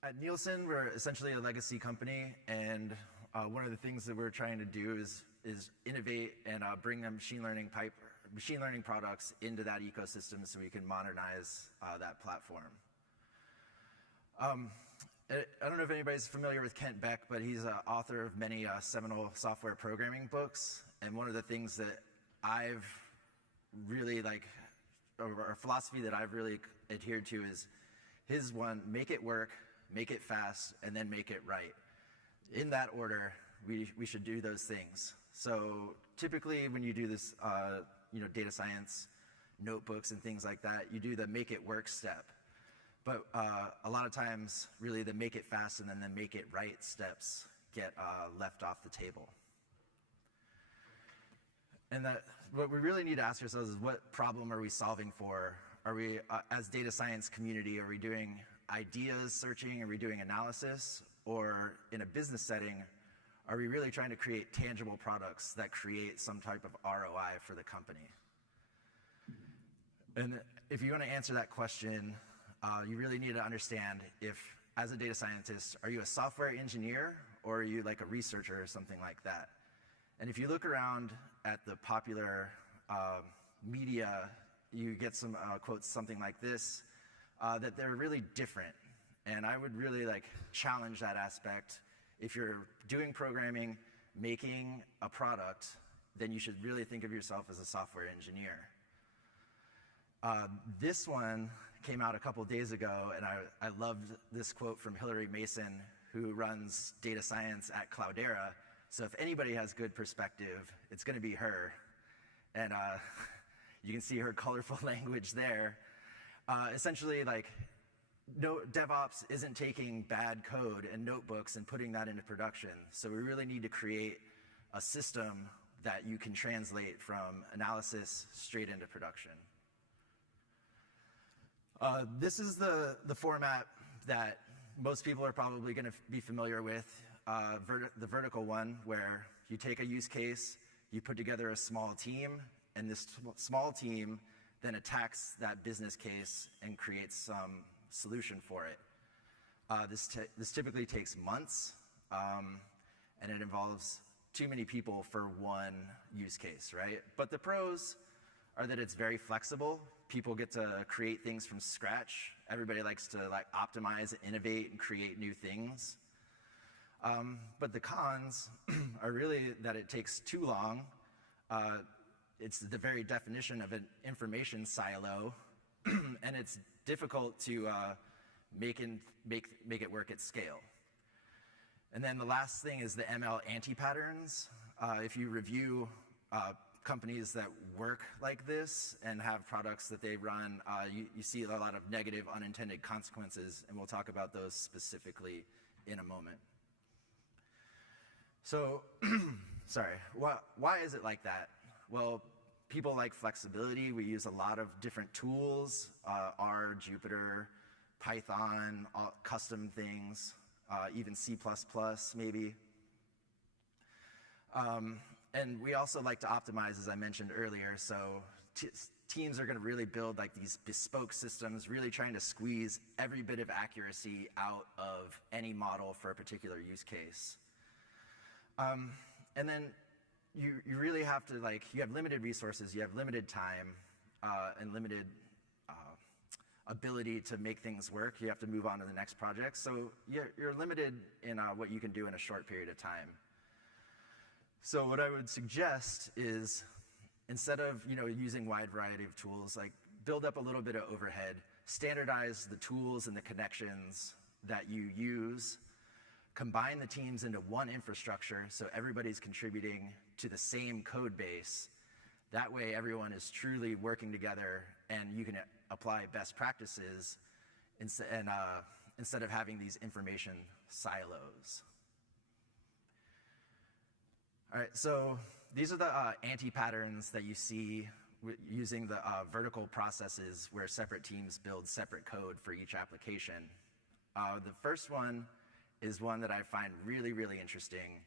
At Nielsen, we're essentially a legacy company, and one of the things that we're trying to do is innovate and bring them machine learning products into that ecosystem so we can modernize that platform. I don't know if anybody's familiar with Kent Beck, but he's an author of many seminal software programming books. And one of the things that I've really or a philosophy that I've really adhered to is his one: make it work, make it fast, and then make it right. In that order, we should do those things. So typically when you do this, data science notebooks and things like that, you do the make it work step. But a lot of times, really, the make it fast and then the make it right steps get left off the table. And what we really need to ask ourselves is, what problem are we solving for? Are we, as data science community, are we doing ideas searching? Are we doing analysis? Or in a business setting, are we really trying to create tangible products that create some type of ROI for the company? And if you want to answer that question, you really need to understand if, as a data scientist, are you a software engineer or are you like a researcher or something like that? And if you look around at the popular media, you get some quotes, something like this, that they're really different. And I would really challenge that aspect. If you're doing programming, making a product, then you should really think of yourself as a software engineer. This one came out a couple days ago, and I loved this quote from Hillary Mason, who runs data science at Cloudera. So if anybody has good perspective, it's going to be her. And you can see her colorful language there. Essentially, DevOps isn't taking bad code and notebooks and putting that into production. So we really need to create a system that you can translate from analysis straight into production. This is the format that most people are probably going to be familiar with, the vertical one, where you take a use case, you put together a small team, and this small team then attacks that business case and creates some solution for it. This typically takes months, and it involves too many people for one use case, right? But the pros are that it's very flexible. People get to create things from scratch. Everybody likes to optimize, innovate, and create new things. But the cons are really that it takes too long. It's the very definition of an information silo, and it's difficult to make it work at scale. And then the last thing is the ML anti-patterns. If you review companies that work like this and have products that they run, you see a lot of negative unintended consequences, and we'll talk about those specifically in a moment. So, sorry, why is it like that? Well, people like flexibility. We use a lot of different tools, R, Jupyter, Python, custom things, even C++ maybe. And we also like to optimize, as I mentioned earlier. So teams are going to really build these bespoke systems, really trying to squeeze every bit of accuracy out of any model for a particular use case. And then you really have to, you have limited resources, you have limited time, and limited ability to make things work. You have to move on to the next project. So you're limited in what you can do in a short period of time. So what I would suggest is, instead of using a wide variety of tools, build up a little bit of overhead, standardize the tools and the connections that you use, combine the teams into one infrastructure so everybody's contributing to the same code base. That way everyone is truly working together and you can apply best practices instead of having these information silos. All right, so these are the anti-patterns that you see using the vertical processes where separate teams build separate code for each application. The first one is one that I find really, really interesting,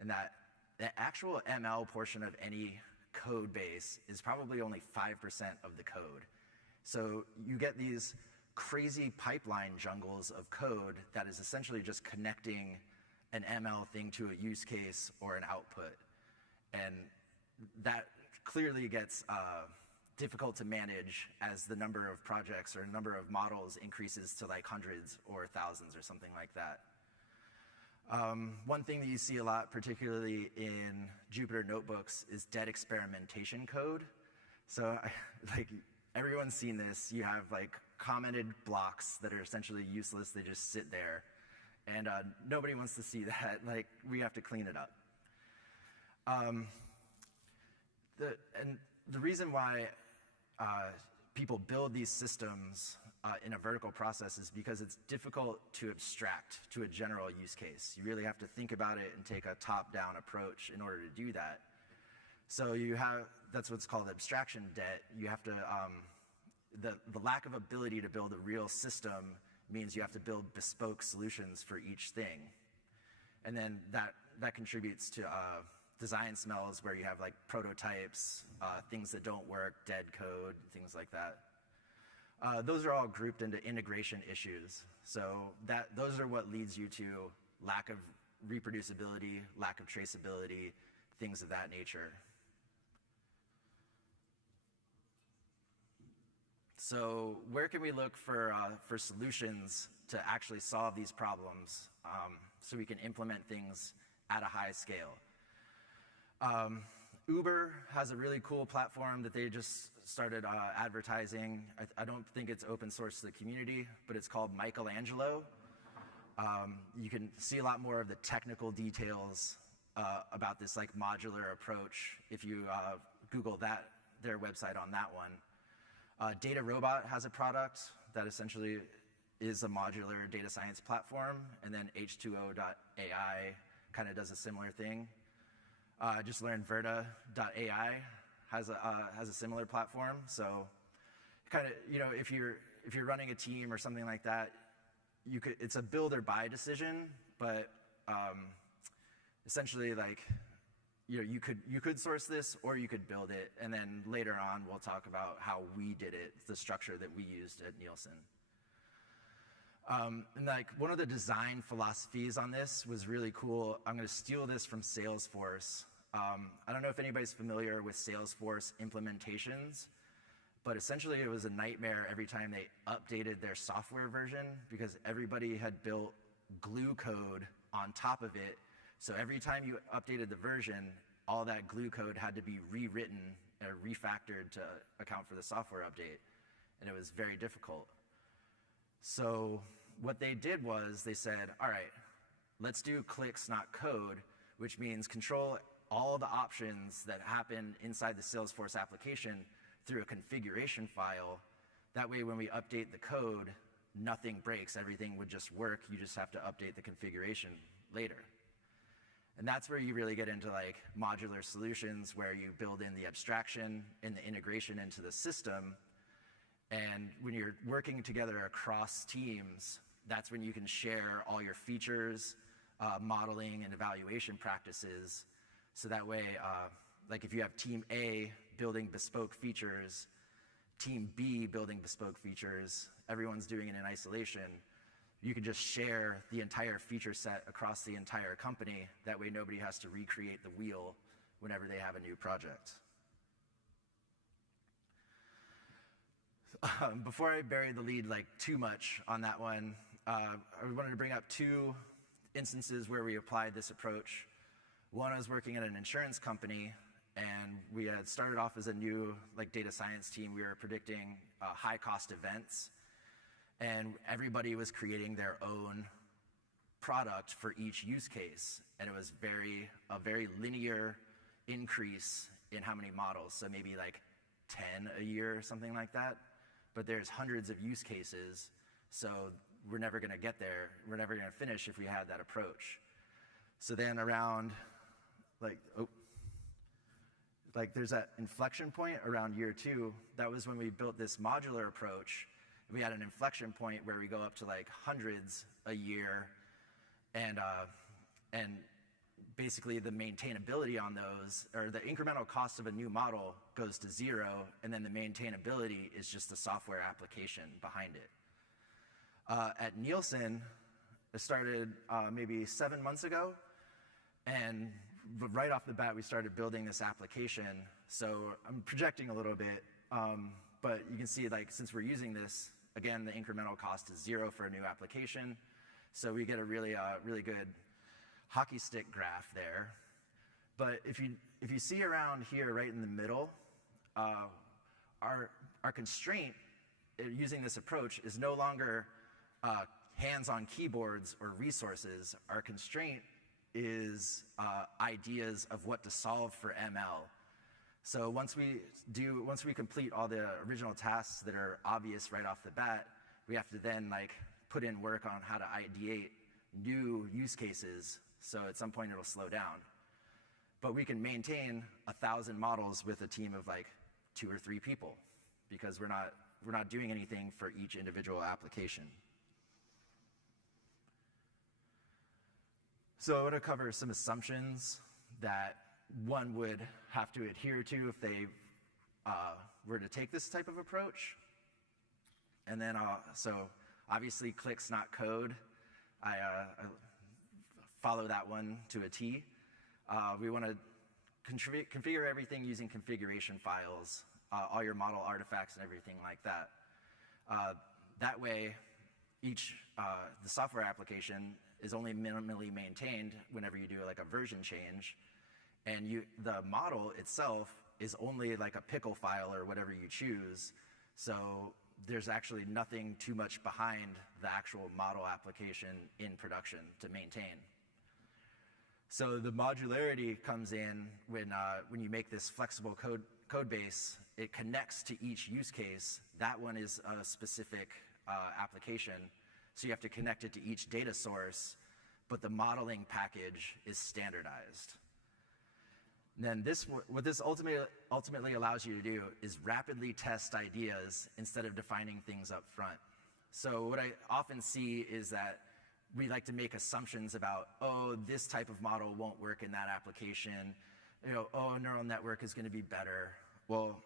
in that the actual ML portion of any code base is probably only 5% of the code. So you get these crazy pipeline jungles of code that is essentially just connecting an ML thing to a use case or an output. And that clearly gets difficult to manage as the number of projects or number of models increases to like hundreds or thousands or something like that. One thing that you see a lot, particularly in Jupyter notebooks, is dead experimentation code. So like everyone's seen this. You have like commented blocks that are essentially useless. They just sit there. And nobody wants to see that. Like, we have to clean it up. And the reason why people build these systems in a vertical process is because it's difficult to abstract to a general use case. You really have to think about it and take a top-down approach in order to do that. So that's what's called abstraction debt. You have to, the lack of ability to build a real system means you have to build bespoke solutions for each thing. And then that contributes to design smells where you have like prototypes, things that don't work, dead code, things like that. Those are all grouped into integration issues. So those are what leads you to lack of reproducibility, lack of traceability, things of that nature. So where can we look for solutions to actually solve these problems so we can implement things at a high scale? Uber has a really cool platform that they just started advertising. I don't think it's open source to the community, but it's called Michelangelo. You can see a lot more of the technical details about this like modular approach if you Google their website on that one. Data Robot has a product that essentially is a modular data science platform, and then H2O.ai kind of does a similar thing. Just learned Verta.ai has a similar platform. So kind of, you know, if you're running a team or something like that, it's a build or buy decision, but essentially like, you know, you could source this or you could build it, and then later on we'll talk about how we did it, the structure that we used at Nielsen. And like one of the design philosophies on this was really cool. I'm going to steal this from Salesforce. I don't know if anybody's familiar with Salesforce implementations, but essentially it was a nightmare every time they updated their software version because everybody had built glue code on top of it. So every time you updated the version, all that glue code had to be rewritten or refactored to account for the software update. And it was very difficult. So what they did was they said, all right, let's do clicks, not code, which means control all the options that happen inside the Salesforce application through a configuration file. That way when we update the code, nothing breaks, everything would just work. You just have to update the configuration later. And that's where you really get into like modular solutions where you build in the abstraction and the integration into the system. And when you're working together across teams, that's when you can share all your features, modeling and evaluation practices. So that way, like if you have team A building bespoke features, team B building bespoke features, everyone's doing it in isolation, you can just share the entire feature set across the entire company. That way nobody has to recreate the wheel whenever they have a new project. Before I bury the lead like too much on that one, I wanted to bring up two instances where we applied this approach. One, I was working at an insurance company, and we had started off as a new like data science team. We were predicting high cost events, and everybody was creating their own product for each use case. And it was a very linear increase in how many models. So maybe like 10 a year or something like that. But there's hundreds of use cases, so we're never gonna get there. We're never gonna finish if we had that approach. So then around there's that inflection point around year 2. That was when we built this modular approach. We had an inflection point where we go up to like hundreds a year, and basically the maintainability on those, or the incremental cost of a new model goes to 0, and then the maintainability is just the software application behind it. At Nielsen, it started maybe 7 months ago, and right off the bat, we started building this application. So I'm projecting a little bit, but you can see, like, since we're using this, again, the incremental cost is 0 for a new application. So we get a really good hockey stick graph there. But if you see around here, right in the middle, our constraint using this approach is no longer hands on keyboards or resources. Our constraint is ideas of what to solve for ML. So once we complete all the original tasks that are obvious right off the bat, we have to then like put in work on how to ideate new use cases. So at some point it'll slow down. But we can maintain 1,000 models with a team of like 2 or 3 people, because we're not doing anything for each individual application. So I want to cover some assumptions that one would have to adhere to if they were to take this type of approach. And then, so obviously clicks not code. I follow that one to a T. We want to configure everything using configuration files, all your model artifacts and everything like that. That way, the software application is only minimally maintained whenever you do like a version change, and the model itself is only like a pickle file or whatever you choose. So there's actually nothing too much behind the actual model application in production to maintain. So the modularity comes in when you make this flexible code base. It connects to each use case. That one is a specific application. So you have to connect it to each data source, but the modeling package is standardized. And then what this ultimately allows you to do is rapidly test ideas instead of defining things up front. So what I often see is that we like to make assumptions about, oh, this type of model won't work in that application. You know, oh, a neural network is going to be better. Well,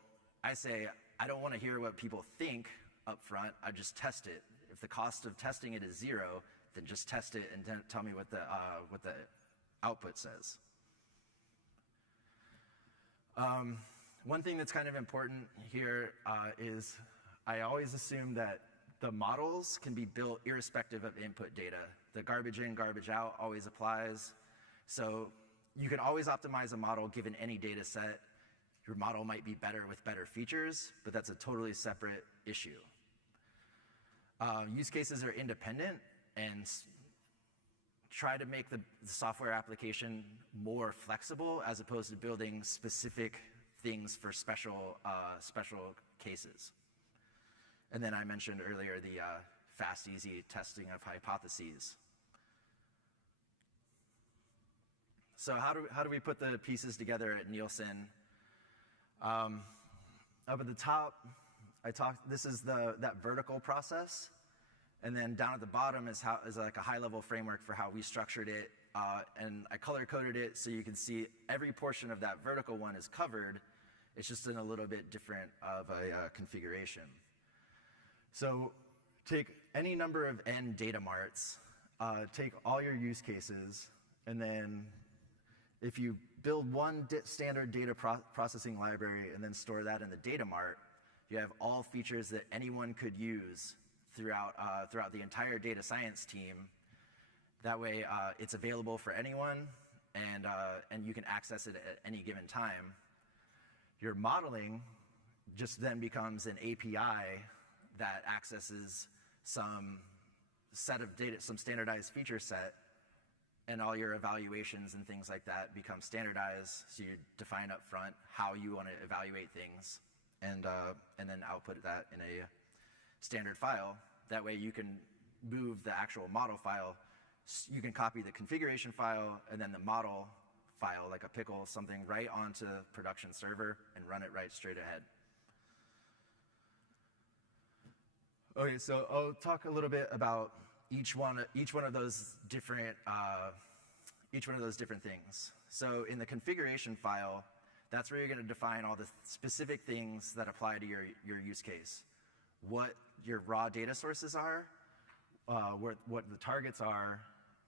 I say, I don't want to hear what people think up front. I just test it. If the cost of testing it is 0, then just test it and then tell me what the output says. One thing that's kind of important here is I always assume that the models can be built irrespective of input data. The garbage in, garbage out always applies. So you can always optimize a model given any data set. Your model might be better with better features, but that's a totally separate issue. Use cases are independent and try to make the software application more flexible as opposed to building specific things for special cases. And then I mentioned earlier the fast, easy testing of hypotheses. So how do we put the pieces together at Nielsen? Up at the top, this is that vertical process. And then down at the bottom is like a high-level framework for how we structured it. And I color-coded it so you can see every portion of that vertical one is covered. It's just in a little bit different of a configuration. So take any number of n data marts, take all your use cases, and then if you build one standard data processing library and then store that in the data mart, you have all features that anyone could use throughout the entire data science team. That way, it's available for anyone, and you can access it at any given time. Your modeling just then becomes an API that accesses some set of data, some standardized feature set, and all your evaluations and things like that become standardized. So you define up front how you want to evaluate things, and then output that in a standard file. That way you can move the actual model file. You can copy the configuration file and then the model file, like a pickle, something, right onto the production server and run it right straight ahead. Okay, so I'll talk a little bit about each one of those different things. So in the configuration file, that's where you're going to define all the specific things that apply to your use case. What your raw data sources are, what the targets are,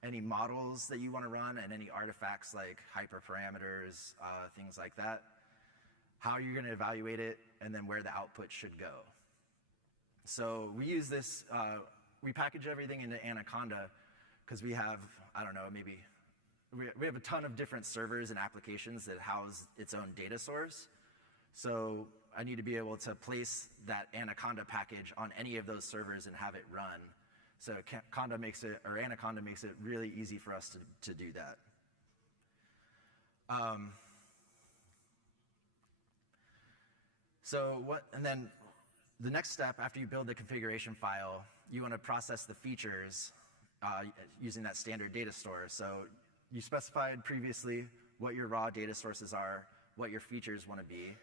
any models that you want to run, and any artifacts like hyperparameters, things like that, how you're going to evaluate it, and then where the output should go. So we use this, we package everything into Anaconda because we have, I don't know, maybe, we have a ton of different servers and applications that house its own data source. So I need to be able to place that Anaconda package on any of those servers and have it run. So Anaconda makes it really easy for us to do that. And then the next step after you build the configuration file, you want to process the features using that standard data store. So you specified previously what your raw data sources are, what your features want to be.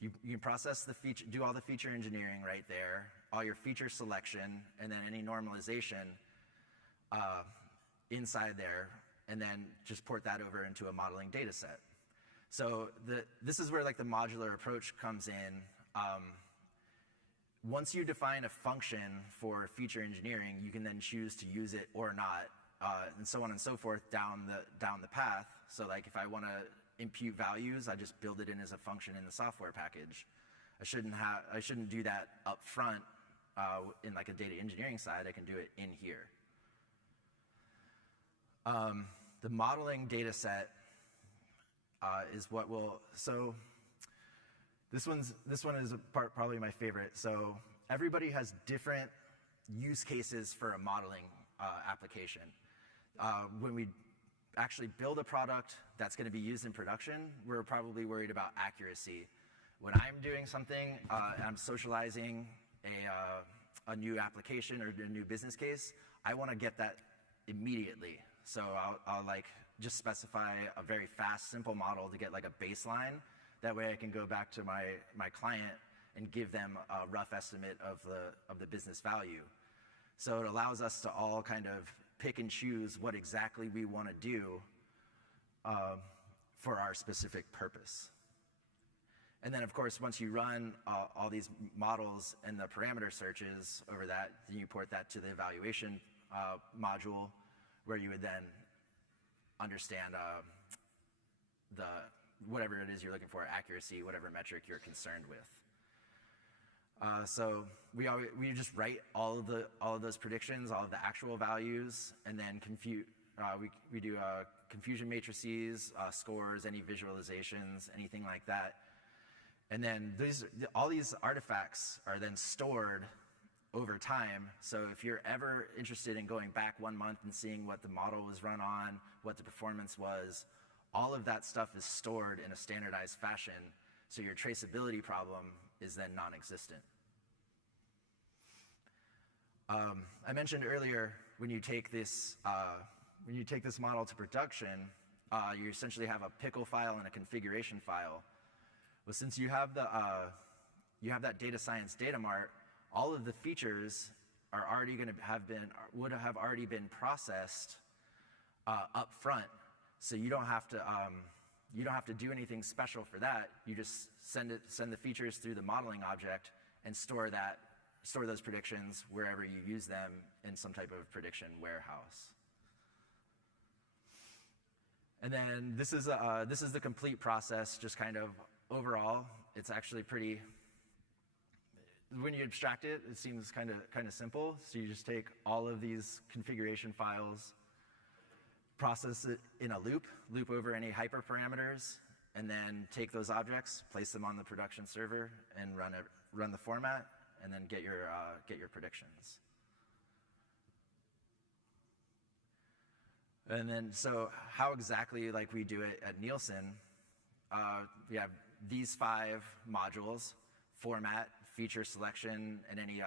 You can process the feature, do all the feature engineering right there, all your feature selection, and then any normalization inside there, and then just port that over into a modeling data set. So this is where like the modular approach comes in. Once you define a function for feature engineering, you can then choose to use it or not, and so on and so forth down the path. So like if I want to impute values, I just build it in as a function in the software package. I shouldn't do that up front in like a data engineering side. I can do it in here. The modeling data set is what will, so this one is probably my favorite. So everybody has different use cases for a modeling application. When we actually build a product that's going to be used in production, we're probably worried about accuracy. When I'm doing something and I'm socializing a new application or a new business case, I want to get that immediately. So I'll like just specify a very fast, simple model to get like a baseline. That way I can go back to my client and give them a rough estimate of the business value. So it allows us to all kind of pick and choose what exactly we want to do for our specific purpose. And then of course, once you run all these models and the parameter searches over that, then you port that to the evaluation module, where you would then understand whatever it is you're looking for, accuracy, whatever metric you're concerned with. So we just write all of those predictions, all of the actual values, and then we do confusion matrices, scores, any visualizations, anything like that. And then all these artifacts are then stored over time. So if you're ever interested in going back 1 month and seeing what the model was run on, what the performance was, all of that stuff is stored in a standardized fashion. So your traceability problem is then non-existent. I mentioned earlier, when you take this model to production, you essentially have a pickle file and a configuration file. Well, since you have that data science data mart, all of the features are already going to would have already been processed up front. So you don't have to do anything special for that. You just send the features through the modeling object and store those predictions wherever you use them in some type of prediction warehouse. And then this is the complete process. Just kind of overall, it's actually pretty. When you abstract it, it seems kind of simple. So you just take all of these configuration files, process it in a loop over any hyperparameters, and then take those objects, place them on the production server, and run the format, and then get your predictions. And then, so how exactly like we do it at Nielsen? We have these 5 modules: format, feature selection, and any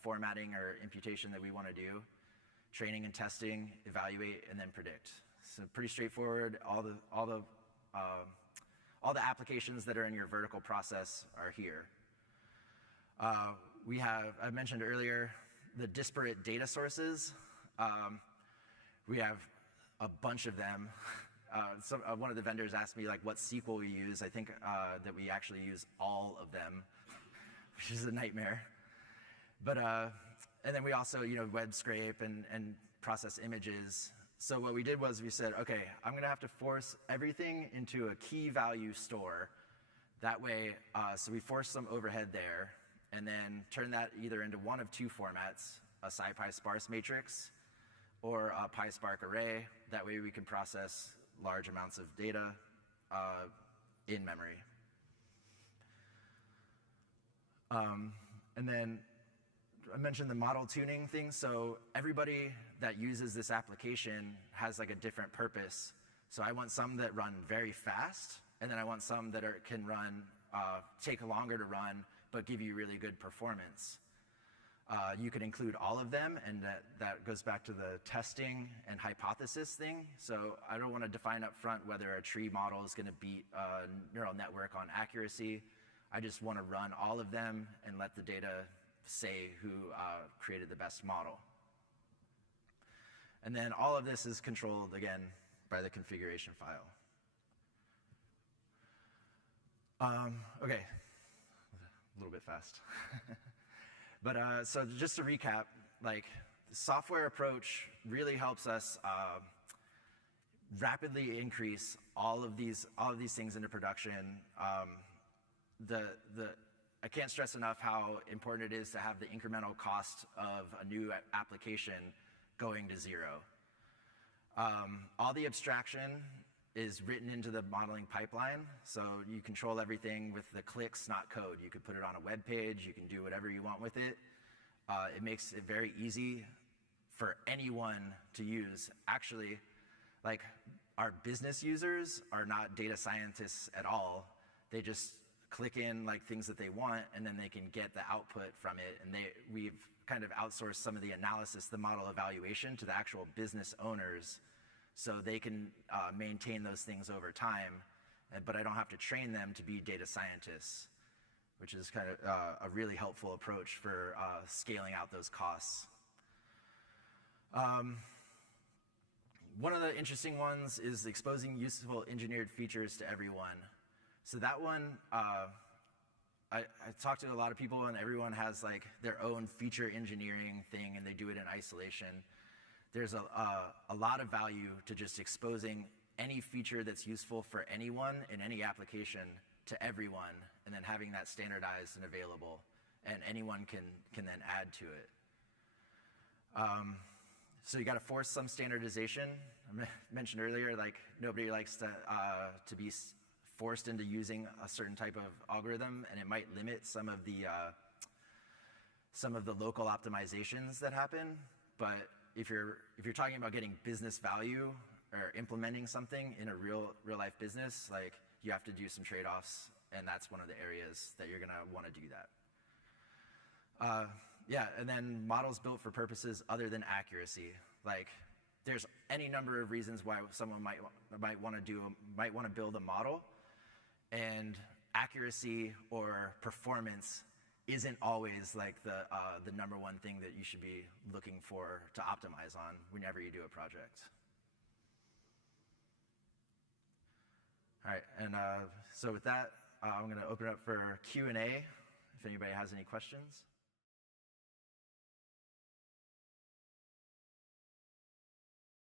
formatting or imputation that we want to do, training and testing, evaluate, and then predict. So pretty straightforward. All the applications that are in your vertical process are here. I mentioned earlier the disparate data sources. We have a bunch of them. One of the vendors asked me like what SQL we use. I think that we actually use all of them, which is a nightmare. But and then we also, web scrape and process images. So what we did was we said, okay, I'm gonna have to force everything into a key value store. That way, so we force some overhead there, and then turn that either into one of two formats, a SciPy sparse matrix or a PySpark array. That way we can process large amounts of data in memory. And then I mentioned the model tuning thing. So everybody that uses this application has like a different purpose. So I want some that run very fast, and then I want some that can run, take longer to run, but give you really good performance. You can include all of them, and that goes back to the testing and hypothesis thing. So I don't want to define up front whether a tree model is going to beat a neural network on accuracy. I just want to run all of them and let the data say who created the best model. And then all of this is controlled, again, by the configuration file. Okay, a little bit fast. But so just to recap, like the software approach really helps us rapidly increase all of these things into production. I can't stress enough how important it is to have the incremental cost of a new application going to zero. All the abstraction is written into the modeling pipeline, so you control everything with the clicks, not code. You could put it on a web page, you can do whatever you want with it. It makes it very easy for anyone to use. Actually, like our business users are not data scientists at all. They just click in like things that they want, and then they can get the output from it. And we've kind of outsourced some of the analysis, the model evaluation, to the actual business owners, so they can maintain those things over time. But I don't have to train them to be data scientists, which is kind of a really helpful approach for scaling out those costs. One of the interesting ones is exposing useful engineered features to everyone. So that one, I talked to a lot of people, and everyone has like their own feature engineering thing, and they do it in isolation. There's a lot of value to just exposing any feature that's useful for anyone in any application to everyone, and then having that standardized and available, and anyone can then add to it. So you got to force some standardization. I mentioned earlier, like nobody likes to be forced into using a certain type of algorithm, and it might limit some of the local optimizations that happen. But if you're talking about getting business value or implementing something in a real life business, like you have to do some trade-offs, and that's one of the areas that you're gonna want to do that. Yeah, and then models built for purposes other than accuracy. Like there's any number of reasons why someone might want to build a model, and accuracy or performance isn't always like the number one thing that you should be looking for to optimize on whenever you do a project. All right, and so with that, I'm going to open it up for Q&A if anybody has any questions.